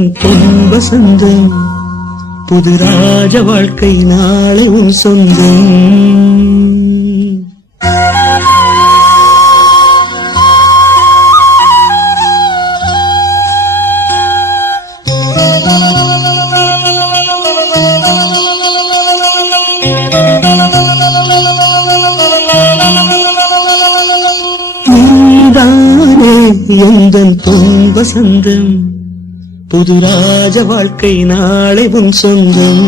எந்தன் பொன் வசந்தம் புது ராஜ வாழ்க்கை நாளை உன் சொந்தம். நீதானே எந்தன் பொன் வசந்தம் புது ராஜ வாழ்க்கை நாளை உன் சொந்தம்.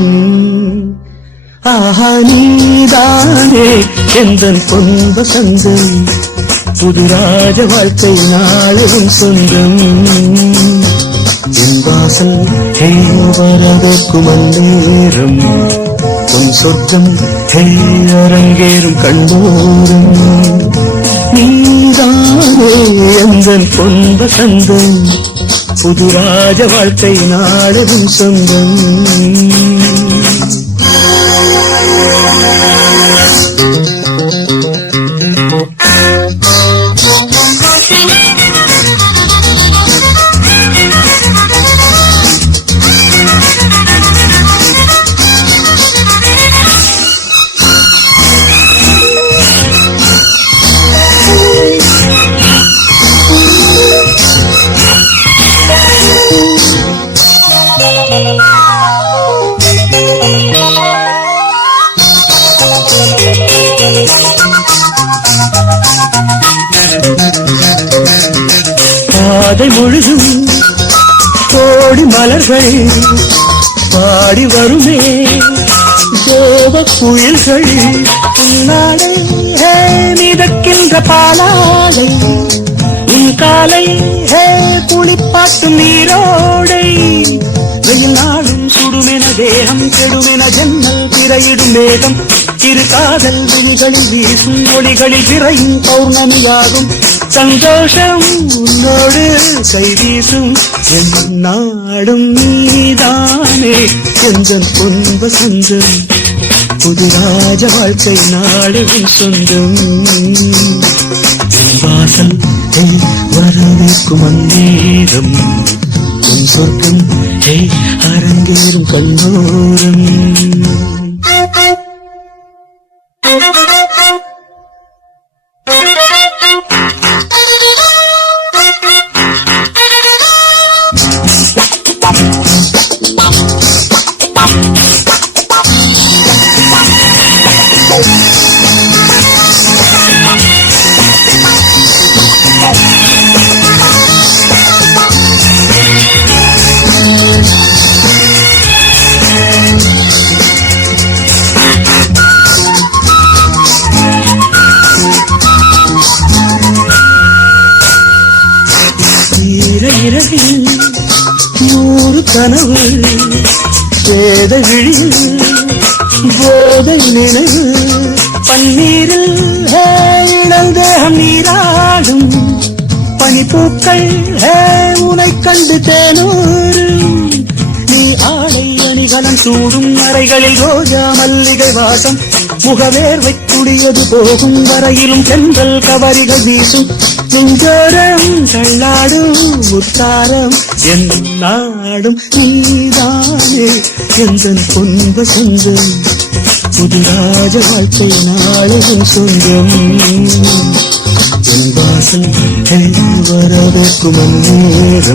ஆஹா நீதானே எந்தன் பொன் வசந்தம் புது ராஜ வாழ்க்கை நாளை உன் சொந்தம். என் வாசல் ஹே வரவேற்கும் அந்நேரம் உன் சொர்க்கம் ஹே அரங்கேறும் கண்டோரம். நீதானே எந்தன் பொன் வசந்தம் புது ராஜ வாழ்க்கை நாடகும் சொந்தம். பாதை முழுதும் கோடி மலர்கள் பாடி வருமே கோப குயில்கள் உன்னாலே மிதக்கின்ற பாலாலை உன் காலை குளிப்பாட்டும் நீரோடை. வெயில் நாளும் சுடுமென தேகம் கெடுமென ஜன்னல் திரையிடும் மேகம் இரு காதல் விழிகளில் வீசும் ஒளிகளில் விரையும் பௌர்ணமியாகும். சந்தோஷம் உன்னோடு கை வீசும் என் நாடும் நீதானே எந்தன் பொன் வசந்தம் புது ராஜ வாழ்க்கை நாடும் சொந்தம். வாசல் வரவேற்கும் அந்நேரம் உன் சொர்க்கம் அரங்கேறும் கண்ணோரம். இரவில் 100 கனவு வேத விழியில் போதை நினைவு பன்னீரில் இளந்தேகம் நீராடும் பனிப்பூக்கள் உனை கண்டு தேனூரும். நீ ஆடை அணிகலன் சூடும் அறைகளில் ரோஜா மல்லிகை வாசம் முகவேர்வை குடியது போகும் வரையிலும் தென்றல் கவரிகள் வீசும். நெஞ்சோரம் தள்ளாடும் முத்தாரம் என் நாடும் நீதானே எந்தன் பொன் வசந்தம் புது ராஜ வாழ்க்கை நாளும் சொந்தம். என் வாசல் வரவேற்கும் அந்நேரம்